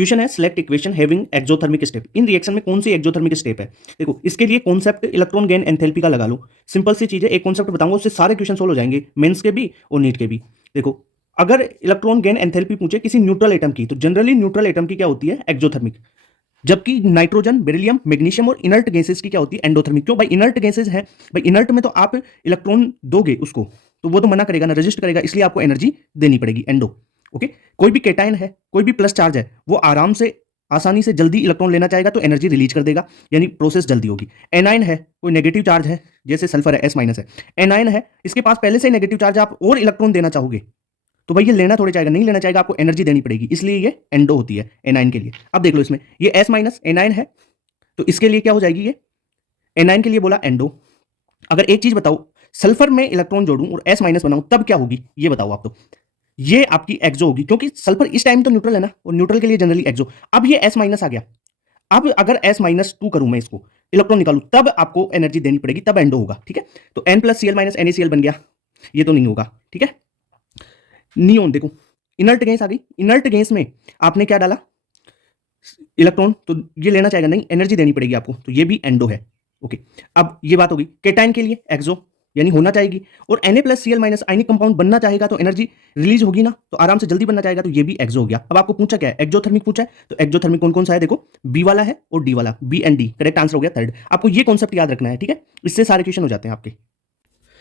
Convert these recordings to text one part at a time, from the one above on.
Question है select equation having exothermic step. इन reaction में कौन सी एक्सोथर्मिक स्टेप है? देखो इसके लिए कॉन्सेप्ट इलेक्ट्रॉन गेन एंथैल्पी का लगा लो। सिंपल सी चीज है, एक कॉन्सेप्ट बताऊंगा उससे सारे क्वेश्चन सोल्व हो जाएंगे, मेंस के भी और नीट के भी। देखो अगर इलेक्ट्रॉन गेन एंथैल्पी पूछे किसी न्यूट्रल एटम की, तो जनरली न्यूट्रल एटम की क्या होती है? एक्सोथर्मिक। जबकि नाइट्रोजन, बेरिलियम, मैग्नीशियम और इनर्ट गैसेस की क्या होती है? एंडोथर्मिक। क्यों भाई? इनर्ट गैसेस है भाई, इनर्ट में तो आप इलेक्ट्रॉन दोगे उसको तो वो तो मना करेगा ना, रेजिस्ट करेगा, इसलिए आपको एनर्जी देनी पड़ेगी, एंडो। ओके। कोई भी केटायन है, कोई भी प्लस चार्ज है, वो आराम से आसानी से जल्दी इलेक्ट्रॉन लेना चाहेगा तो एनर्जी रिलीज कर देगा, यानी प्रोसेस जल्दी होगी। एनायन है, कोई नेगेटिव चार्ज है, जैसे सल्फर है, S- है। एनायन है, इसके पास पहले से नेगेटिव चार्ज, आप और इलेक्ट्रॉन देना चाहोगे तो भाई ये लेना थोड़ी चाहेगा, नहीं लेना चाहेगा, आपको एनर्जी देनी पड़ेगी, इसलिए ये एंडो होती है एनाइन के लिए। अब देख लो इसमें ये S- एनाइन है, तो इसके लिए क्या हो जाएगी? ये एनाइन के लिए बोला एंडो। अगर एक चीज बताओ, सल्फर में इलेक्ट्रॉन जोड़ूं और S- बनाऊं तब क्या होगी? ये बताओ आप तो। ये आपकी एक्सो होगी, क्योंकि सल्फर इस टाइम तो न्यूट्रल है ना, और न्यूट्रल के लिए जनरली एक्सो। अब ये S- आ गया, अब अगर S-2 करूं मैं, इसको इलेक्ट्रॉन निकालूं, तब आपको एनर्जी देनी पड़ेगी, तब एंडो होगा। ठीक है, तो N+Cl- NaCl बन गया, ये तो नहीं होगा। ठीक है, नियोन देखो, इनर्ट गैस आ गई, इनर्ट गैस में आपने क्या डाला? इलेक्ट्रॉन, तो ये लेना चाहेगा, नहीं, एनर्जी देनी पड़ेगी आपको, तो ये भी एंडो है। ओके, अब ये बात होगी केटाइन के लिए एक्सो, यानी होना चाहेगी, और Na+Cl- आयनिक कंपाउंड बनना चाहेगा तो एनर्जी रिलीज होगी ना, तो आराम से जल्दी बनना चाहेगा, तो ये भी एक्सो हो गया। अब आपको पूछा क्या है? एक्सोथर्मिक पूछा है, तो एक्सोथर्मिक कौन कौन सा है? देखो बी वाला है और डी वाला, B and D correct answer हो गया थर्ड। आपको ये कॉन्सेप्ट याद रखना है, ठीक है, इससे सारे क्वेश्चन हो जाते हैं आपके।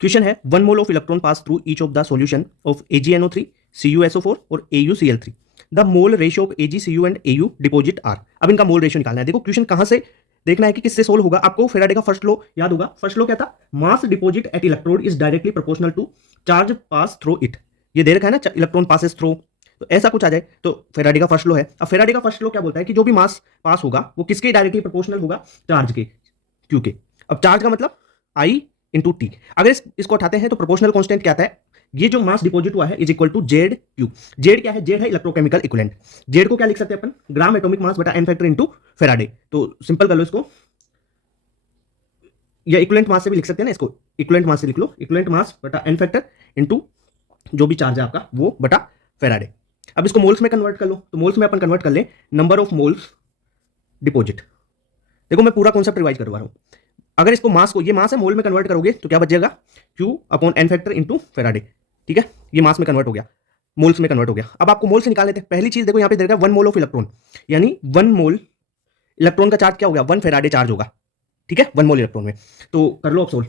क्वेश्चन है 1 mole of electron pass through each of the solution of AgNO3, CuSO4 और AuCl3। The mole ratio of AgCu and AU deposit are. अब इनका मोल रेशियो निकालना है। देखो क्वेश्चन कहां से देखना है कि किससे सोल्व होगा। आपको फेराडे का फर्स्ट लॉ याद होगा। फर्स्ट लॉ क्या था? Mass deposit at electrode is directly proportional to charge pass through it. ये दे रखा है ना, इलेक्ट्रॉन पासेस थ्रू, तो ऐसा कुछ आ जाए तो फेराडे का फर्स्ट लॉ है। अब फेराडे का फर्स्ट लॉ क्या बोलता है कि जो भी मास पास होगा वो किसके डायरेक्टली प्रोपोर्शनल होगा? चार्ज के, क्यू के। अब चार्ज का मतलब आई इंटू टी। अगर इसको उठाते हैं तो प्रोपोर्शनल कांस्टेंट क्या आता है? ये जो मास डिपॉजिट हुआ है is equal to Z Q. Z क्या है? जेड है इलेक्ट्रोकेमिकल इक्विवेलेंट। जेड को क्या लिख सकते हैं अपन? ग्राम एटॉमिक मास बटा एन फैक्टर इनटू फेराडे। तो सिंपल कर लो इसको, या इक्विवेलेंट मास से भी लिख सकते हैं ना इसको, इक्विवेलेंट मास से लिख लो, इक्विवेलेंट मास बटा एन फैक्टर इनटू जो भी चार्ज है आपका वो बटा फेराडे। अब इसको मोल्स में कन्वर्ट कर लो, तो मोल्स में अपन कन्वर्ट कर ले नंबर ऑफ मोल्स डिपॉजिट। देखो मैं पूरा कॉन्सेप्ट रिवाइज करवा रहा हूं। अगर इसको मास को, ये मास है, मोल में कन्वर्ट करोगे तो क्या बचेगा? Q upon N factor into Faraday. ठीक है, ये मास में कन्वर्ट हो गया, मोल्स में कन्वर्ट हो गया। अब आपको मोल से निकालने थे। पहली चीज देखो यहाँ पे दे रखा है 1 मोल ऑफ इलेक्ट्रॉन, यानी 1 मोल इलेक्ट्रॉन का चार्ज क्या हो गया? 1 फेराडे चार्ज होगा। ठीक है, 1 मोल इलेक्ट्रॉन में। तो कर लो अब सोल्व।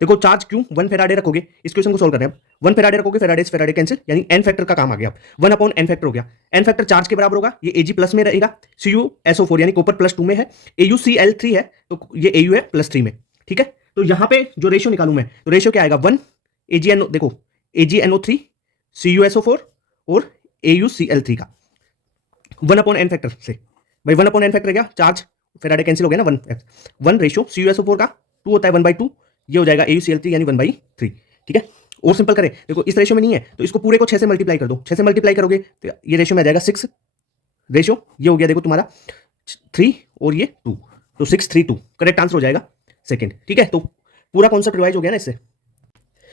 देखो चार्ज क्यों 1 फेराडे रखोगे, इस क्वेश्चन को सोल्व कर रहे हैं अब। 1 फेराडे रखोगे, फेराडे से फेराडे कैंसिल, यानी एन फैक्टर का काम आ गया। 1 अपॉन एन फैक्टर हो गया। एन फैक्टर चार्ज के बराबर होगा, ये Ag प्लस में रहेगा, CuSO4 यानी कॉपर प्लस 2 में है, AuCl3 है तो ये Au है प्लस 3 में। ठीक है, तो यहां पे जो रेशियो निकालू मैं, तो रेशियो क्या आएगा? 1 AgNO, देखो AgNO3 CuSO4 और AuCl3 का 1 अपॉन एन फैक्टर से। भाई 1 अपॉन एन फैक्टर गया, चार्ज फेराडे कैंसिल हो गया ना, 1 रेशियो CuSO4 का 2 होता है 1/2, ये हो जाएगा AuCl3 यानी 1/3। ठीक है, और सिंपल करें, देखो इस रेशियो में नहीं है तो इसको पूरे को 6 से मल्टीप्लाई कर दो। 6 से मल्टीप्लाई करोगे तो ये रेशियो में आ जाएगा 6 रेशियो, ये हो गया देखो तुम्हारा 3 और ये 2, तो 632 करेक्ट आंसर हो जाएगा सेकंड। ठीक है, तो पूरा कॉन्सेप्ट रिवाइज हो गया ना इससे।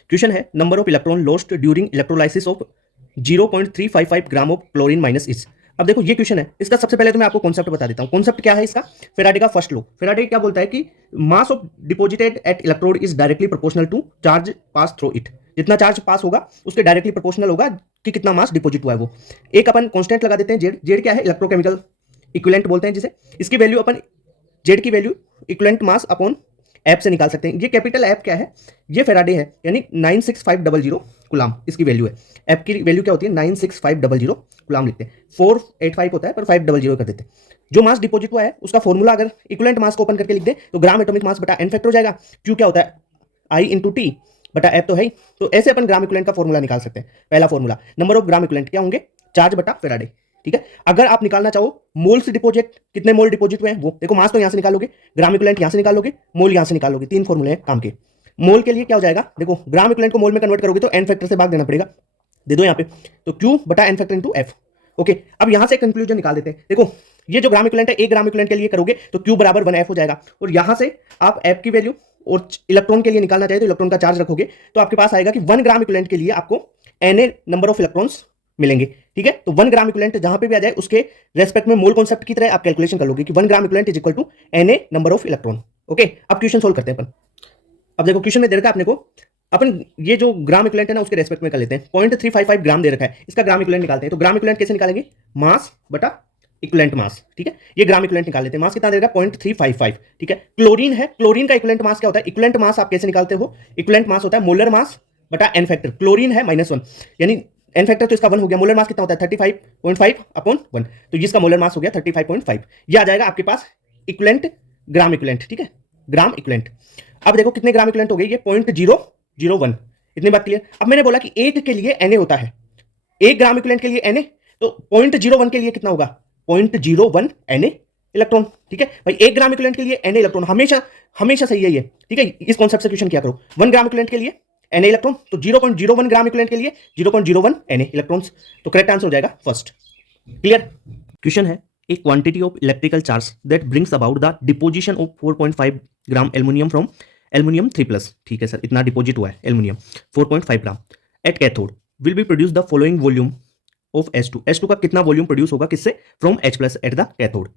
क्वेश्चन है number of electron lost during electrolysis of 0.355 gram of chlorine minus is. अब देखो ये क्वेश्चन है, इसका सबसे पहले तो मैं आपको कॉन्सेप्ट बता देता हूं। कॉन्सेप्ट क्या है इसका? फेराडे का फर्स्ट लॉ। फेराडे क्या बोलता है कि mass of deposited at electrode is directly proportional to charge pass through it. जितना चार्ज पास होगा उसके डायरेक्टली प्रोपोर्शनल होगा कि कितना मास डिपॉजिट हुआ है वो। एक अपन कांस्टेंट लगा देते हैं जेड। जेड क्या है? इलेक्ट्रोकेमिकल इक्विवेलेंट बोलते हैं जिसे। इसकी वैल्यू अपन, जेड की value equivalent mass upon app से निकाल सकते हैं। ये कैपिटल ऐप क्या है? ये फेराडे है, यानी 96500 गुलाम इसकी वैल्यू है। ऐप की वैल्यू क्या होती है? 96500 गुलाम लिखते हैं। 485 होता है पर 500 कर देते हैं। जो मास डिपॉजिट हुआ है उसका फॉर्मूला अगर इक्विवेलेंट मास को ओपन करके लिख दे तो ग्राम एटॉमिक मास बटा एन फैक्टर हो जाएगा। क्यू क्या होता है? आई इंटू टी बटा एफ तो है ही। तो ऐसे अपन ग्राम इक्विवेलेंट का फॉर्मूला निकाल सकते हैं। पहला formula, number of gram equivalent क्या होंगे? चार्ज बटा फेराडे। ठीक है, अगर आप निकालना चाहो मोल्स डिपॉजिट, कितने मोल डिपॉजिट हुए हैं वो देखो, मास तो यहां से निकालोगे, ग्राम इक्विवेलेंट यहां से निकालोगे, मोल यहां से निकालोगे। 3 फॉर्मूले हैं काम के। मोल के लिए क्या हो जाएगा? देखो ग्राम इक्विवेलेंट को मोल में कन्वर्ट करोगे तो एन फैक्टर से भाग देना पड़ेगा, दे दो यहाँ पे, तो क्यू बटा n factor into F. Okay, अब यहां से कंक्लूजन निकाल देते हैं। देखो ये जो ग्राम इक्विवेलेंट है, एक ग्राम इक्विवेलेंट के लिए करोगे तो क्यू बराबर 1F हो जाएगा, और यहां से आप एफ की वैल्यू और इलेक्ट्रॉन के लिए निकालना चाहिए तो इलेक्ट्रॉन का चार्ज रखोगे तो आपके पास आएगा कि 1 ग्राम इक्विवेलेंट के लिए आपको Na नंबर ऑफ इलेक्ट्रॉन्स मिलेंगे। ठीक है, तो 1 ग्राम इक्विवेलेंट जहां पे भी आ जाए उसके रेस्पेक्ट में मोल कॉन्सेप्ट की तरह आप कैलकुलेशन कर लोगे कि 1 ग्राम equivalent is equal to Na number of electron. Okay, अब क्वेश्चन सोल्व करते हैं अपन। अब देखो क्वेश्चन में दे रखा है अपने को, अपन ये जो ग्राम इक्विवेलेंट है ना उसके रेस्पेक्ट में कर लेते हैं। 0.355 ग्राम दे रखा है, इसका ग्राम इक्विवेलेंट निकालते हैं। तो ग्राम इक्विवेलेंट कैसे निकालेंगे? मास बटा इक्विवेलेंट मास। ठीक है, ये ग्राम इक्विवेलेंट निकाल लेते हैं। मास कितना देगा? 0.355। ठीक है, क्लोरीन है, क्लोरीन का इक्विवेलेंट मास क्या होता है? इक्विवेलेंट मास आप कैसे निकालते हो? इक्विवेलेंट मास होता है मोलर मास बटा एन फैक्टर। क्लोरीन है -1, यानी एन फैक्टर तो इसका 1 हो गया। मोलर मास कितना होता है? 35.5 अपॉन 1, तो इसका मोलर मास हो गया 35.5। ये आ जाएगा आपके पास इक्विवेलेंट, ग्राम इक्विवेलेंट। ठीक है, ग्राम इक्विवेलेंट। अब देखो कितने ग्राम इक्विवेलेंट हो गए? ये 0.001। इतनी बात क्लियर? अब मैंने बोला कि 1 के लिए Na होता है, 1 ग्राम इक्विवेलेंट के लिए Na, तो 0.01 के लिए कितना होगा? 0.01 Na इलेक्ट्रॉन। ठीक है भाई, 1 ग्राम इक्विवेलेंट के लिए Na इलेक्ट्रॉन हमेशा हमेशा सही है ये। ठीक है, इस कॉन्सेप्ट से क्वेश्चन किया करो। 1 ग्राम इक्विवेलेंट के लिए Na इलेक्ट्रॉन, तो 0.01 ग्राम इक्विवेलेंट के लिए 0.01 Na इलेक्ट्रॉन्स। तो करेक्ट आंसर हो जाएगा फर्स्ट। क्लियर? क्वेश्चन है, ए quantity of electrical charge that brings about the deposition of 4.5 gram aluminium from aluminium 3+। ठीक है सर, इतना डिपोजिट हुआ है aluminium 4.5 gram at cathode will be produce the following volume of H2। H2 का कितना volume produce होगा? किससे? From H+ at the cathode.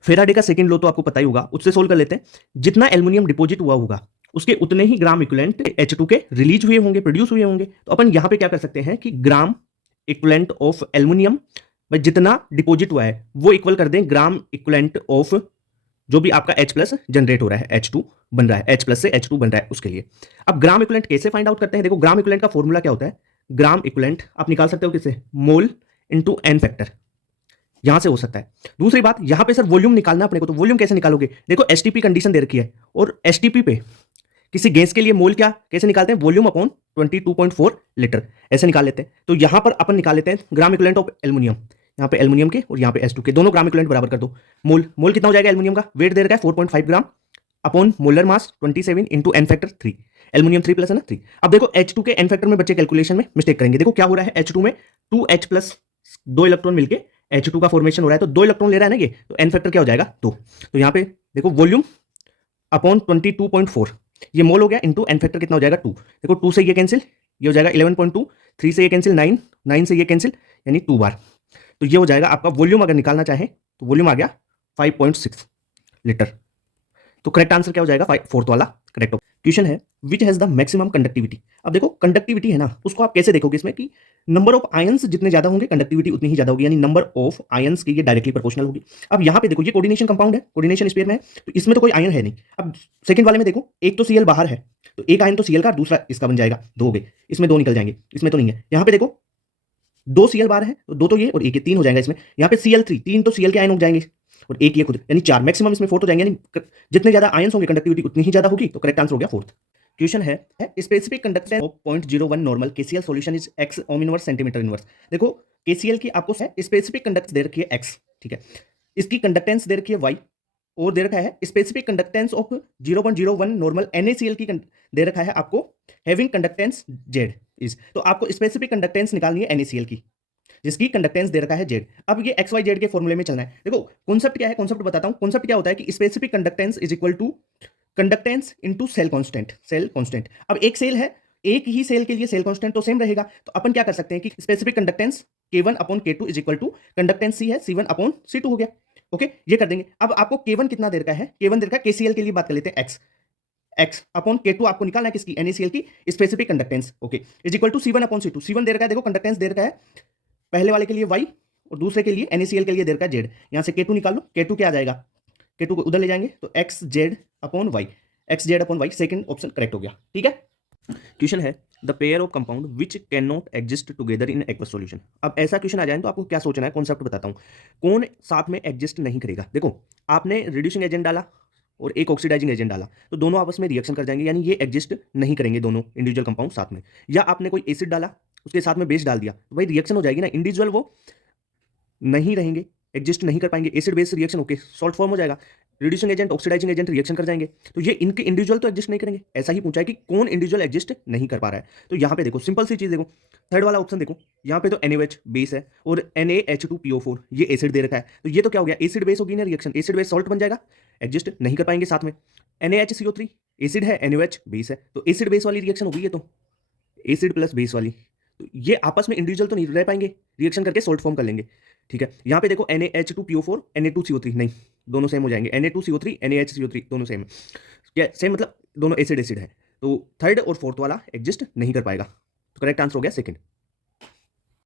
Faraday का सेकंड लॉ तो आपको पता ही होगा, उससे सोल्व कर लेते हैं। जितना एल्युमिनियम डिपोजिट हुआ होगा उसके उतने ही ग्राम इक्विवेलेंट H2 के रिलीज हुए होंगे, प्रोड्यूस हुए होंगे। तो अपन यहां पे क्या कर सकते हैं कि ग्राम इक्विवेलेंट ऑफ एल्युमिनियम जितना डिपोजिट हुआ है वो इक्वल कर दें ग्राम इक्विवेलेंट ऑफ जो भी आपका H+ जनरेट हो रहा है, H2 बन रहा है, H+ से H2 बन रहा है उसके लिए। अब ग्राम इक्विवेलेंट कैसे फाइंड आउट करते हैं? देखो ग्राम इक्विवेलेंट का फॉर्मूला क्या होता है? ग्राम इक्विवेलेंट आप निकाल सकते हो किससे? मोल इंटू एन फैक्टर, यहां से हो सकता है। दूसरी बात, यहां पे सर वॉल्यूम निकालना अपने को, तो वॉल्यूम कैसे निकालोगे? देखो एसटीपी कंडीशन दे रखी है, और एसटीपी पे किसी गैस के लिए मोल क्या कैसे निकालते हैं? वॉल्यूम अपॉन 22.4 लीटर, ऐसे निकाल लेते हैं। तो यहां पर अपन निकाल लेते हैं ग्राम इक्विवेलेंट ऑफ एल्युमिनियम, यहाँ पे एल्युमिनियम के और यहाँ पे H2 के दोनों ग्राम इक्विवेलेंट बराबर कर दो। मोल मोल कितना हो जाएगा? एल्युमिनियम का वेट दे रखा है 4.5 ग्राम upon molar mass 27 into n factor 3। Aluminium 3+ है ना, 3। अब देखो H2 के एन फैक्टर में बच्चे कैलकुलेशन में मिस्टेक करेंगे। देखो क्या हो रहा है, H2 में 2H+ 2 इलेक्ट्रॉन मिलके H2 का फॉर्मेशन हो रहा है, तो 2 इलेक्ट्रॉन ले रहा है ना ये, तो एन फैक्टर क्या हो जाएगा? 2। तो यहाँ पे देखो वॉल्यूम अपॉन 22.4, ये मोल हो गया, इंटू एन फैक्टर कितना हो जाएगा? 2। देखो 2 से ये कैंसिल, ये हो जाएगा 11.2, 3 से ये कैंसिल 9, 9 से ये कैंसिल, यानी 2 बार। तो ये हो जाएगा आपका वॉल्यूम, अगर निकालना चाहें तो वॉल्यूम आ गया 5.6 लीटर। तो करेक्ट आंसर क्या हो जाएगा? 4th वाला करेक्ट। क्वेश्चन है, which has the maximum conductivity. अब देखो कंडक्टिविटी है ना, उसको आप कैसे देखोगे इसमें कि नंबर ऑफ आयंस जितने ज्यादा होंगे कंडक्टिविटी उतनी ही ज्यादा होगी, यानी नंबर ऑफ आयंस की ये डायरेक्टली प्रोपोर्शनल होगी। अब यहाँ पे देखो ये कोऑर्डिनेशन कंपाउंड है, कोऑर्डिनेशन स्पेयर में है, तो इसमें तो कोई आयन है नहीं। अब सेकंड वाले में देखो, एक तो Cl बाहर है, तो एक आयन तो Cl का, दूसरा इसका बन जाएगा, 2 हो गए, इसमें 2 निकल जाएंगे, इसमें तो नहीं है। यहाँ पे देखो 2 Cl बाहर है, तो 2 तो ये और एक ये, 3 हो जाएगा इसमें। यहाँ पे Cl3, 3 तो Cl के आयन हो जाएंगे और एक ये खुद, यानी 4, मैक्सिमम इसमें 4 तो जाएंगे, यानी जितने ज्यादा आयंस होंगे कंडक्टिविटी उतनी ही ज्यादा होगी। तो करेक्ट आंसर हो गया 4th। क्वेश्चन है, specific conductance of 0.01 normal KCl solution is x ohm inverse centimetre inverse. देखो KCl की आपको स्पेसिफिक कंडक्टेंस दे रखी है x, ठीक है, इसकी कंडक्टेंस दे रखी है y, और दे रखा है specific conductance of 0.01 normal NaCl की दे रखा है आपको हैविंग कंडक्टेंस Z इज। तो आपको स्पेसिफिक कंडक्टेंस निकालनी है NaCl की, जिसकी कंडक्टेंस दे रखा है Z। अब ये XYZ के फॉर्मूले में चलना है। देखो कॉन्सेप्ट क्या है, कॉन्सेप्ट बताता हूं। कॉन्सेप्ट क्या होता है कि specific conductance is equal to conductance into cell constant, cell constant. अब एक सेल है, एक ही सेल के लिए सेल कांस्टेंट तो सेम रहेगा, तो अपन क्या कर सकते हैं कि specific conductance K1 upon K2 is equal to conductance C है C1 अपॉन C2 हो गया। ओके, ये कर देंगे। अब आपको K1 कितना दे रखा है? K1 दे रखा है, KCl के लिए बात कर लेते हैं, x अपॉन K2 आपको निकालना है किसकी? NaCl की specific conductance. Okay, is equal to C1 upon C2। C1 दे रखा है, देखो कंडक्टेंस दे रखा है पहले वाले के लिए y और दूसरे के लिए NaCl के लिए दे रखा है Z। यहां से K2 निकाल लो, K2 क्या आ जाएगा? K2 को उधर ले जाएंगे तो XZ upon y, XZ upon y, second option correct हो गया। ठीक है, क्वेश्चन है, the pair of compound which can not exist together in aqueous solution. अब ऐसा क्वेश्चन आ जाए तो आपको क्या सोचना है, कॉन्सेप्ट बताता हूं। कौन साथ में एग्जिस्ट नहीं करेगा? देखो आपने रिड्यूसिंग एजेंट डाला और एक ऑक्सीडाइजिंग एजेंट डाला, तो दोनों आपस में रिएक्शन कर जाएंगे, यानी ये एग्जिस्ट नहीं करेंगे दोनों इंडिविजुअल कंपाउंड साथ में। या आपने कोई एसिड डाला, उसके साथ में बेस डाल दिया, तो भाई रिएक्शन हो जाएगी ना, इंडिविजुअल वो नहीं रहेंगे, एग्जिस्ट नहीं कर पाएंगे, एसिड बेस रिएक्शन होकर सॉल्ट फॉर्म हो जाएगा, reducing agent oxidizing agent reaction कर जाएंगे, तो ये इनके इंडिविजुअल तो एग्जिस्ट नहीं करेंगे। ऐसा ही पूछा है कि कौन इंडिविजुअल एग्जिस्ट नहीं कर पा रहा है। तो यहाँ पे देखो सिंपल सी चीज, देखो थर्ड वाला ऑप्शन देखो, यहाँ पे तो NaOH बेस है और NaH2PO4 ये एसिड दे रखा है, तो ये तो क्या हो गया, एसिड बेस होगी ना रिएक्शन, एसिड बेस सॉल्ट बन जाएगा, एग्जिस्ट नहीं कर पाएंगे साथ में। NaHCO3 एसिड है, NaOH बेस है, तो एसिड बेस वाली रिएक्शन होगी ये, तो एसिड प्लस बेस वाली, तो ये आपस में इंडिविजुअल तो नहीं रह पाएंगे, रिएक्शन करके सोल्ट फॉर्म कर लेंगे। ठीक है, यहाँ पे देखो NaH2PO4 Na2CO3, नहीं दोनों सेम हो जाएंगे, Na2CO3 NaHCO3 दोनों सेम है। क्या सेम मतलब दोनों एसिड एसिड है, तो थर्ड और फोर्थ वाला एग्जिस्ट नहीं कर पाएगा। तो करेक्ट आंसर हो गया सेकंड।